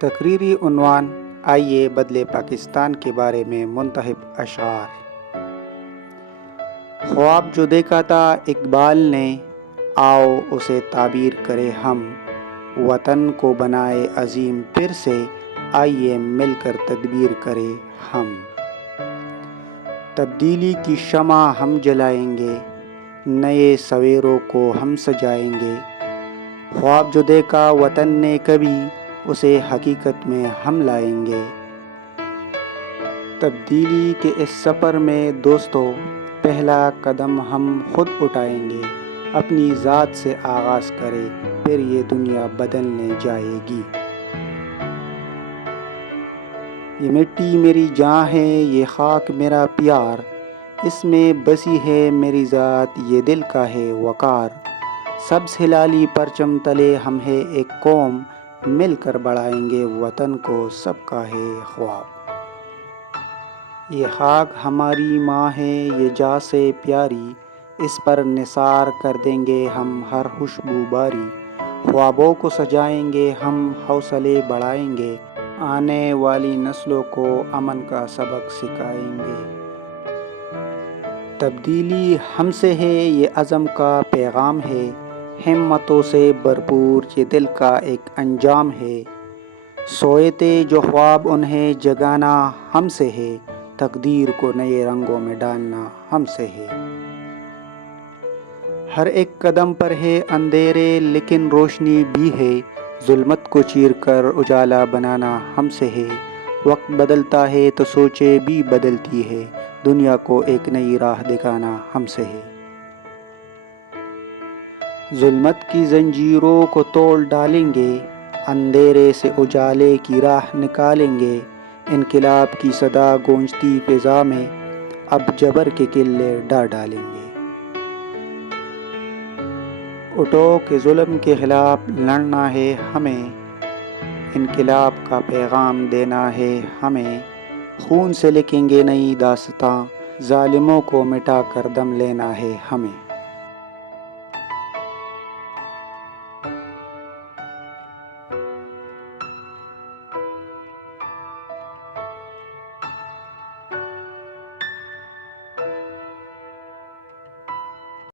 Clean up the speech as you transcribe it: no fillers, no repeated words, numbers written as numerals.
تقریری عنوان: آئیے بدلے پاکستان کے بارے میں منتخب اشعار۔ خواب جو دیکھا تھا اقبال نے، آؤ اسے تعبیر کرے ہم، وطن کو بنائے عظیم پھر سے، آئیے مل کر تدبیر کرے ہم۔ تبدیلی کی شمع ہم جلائیں گے، نئے سویروں کو ہم سجائیں گے۔ خواب جو دیکھا وطن نے کبھی، اسے حقیقت میں ہم لائیں گے۔ تبدیلی کے اس سفر میں دوستو، پہلا قدم ہم خود اٹھائیں گے۔ اپنی ذات سے آغاز کرے، پھر یہ دنیا بدلنے جائے گی۔ یہ مٹی میری جاں ہے، یہ خاک میرا پیار، اس میں بسی ہے میری ذات، یہ دل کا ہے وقار۔ سبز ہلالی پرچم تلے ہم ہے ایک قوم، مل کر بڑھائیں گے وطن کو، سب کا ہے خواب۔ یہ خاک ہماری ماں ہے، یہ جاں سے پیاری، اس پر نثار کر دیں گے ہم ہر خوشبو باری۔ خوابوں کو سجائیں گے ہم، حوصلے بڑھائیں گے، آنے والی نسلوں کو امن کا سبق سکھائیں گے۔ تبدیلی ہم سے ہے، یہ عزم کا پیغام ہے، ہمتوں سے بھرپور یہ دل کا ایک انجام ہے۔ سوئے تھے جو خواب انہیں جگانا ہم سے ہے، تقدیر کو نئے رنگوں میں ڈالنا ہم سے ہے۔ ہر ایک قدم پر ہے اندھیرے لیکن روشنی بھی ہے، ظلمت کو چیر کر اجالا بنانا ہم سے ہے۔ وقت بدلتا ہے تو سوچیں بھی بدلتی ہے، دنیا کو ایک نئی راہ دکھانا ہم سے ہے۔ ظلمت کی زنجیروں کو توڑ ڈالیں گے، اندھیرے سے اجالے کی راہ نکالیں گے۔ انقلاب کی صدا گونجتی فضا میں، اب جبر کے قلعے ڈھا ڈالیں گے۔ اٹھو کہ ظلم کے خلاف لڑنا ہے ہمیں، انقلاب کا پیغام دینا ہے ہمیں۔ خون سے لکھیں گے نئی داستاں، ظالموں کو مٹا کر دم لینا ہے ہمیں۔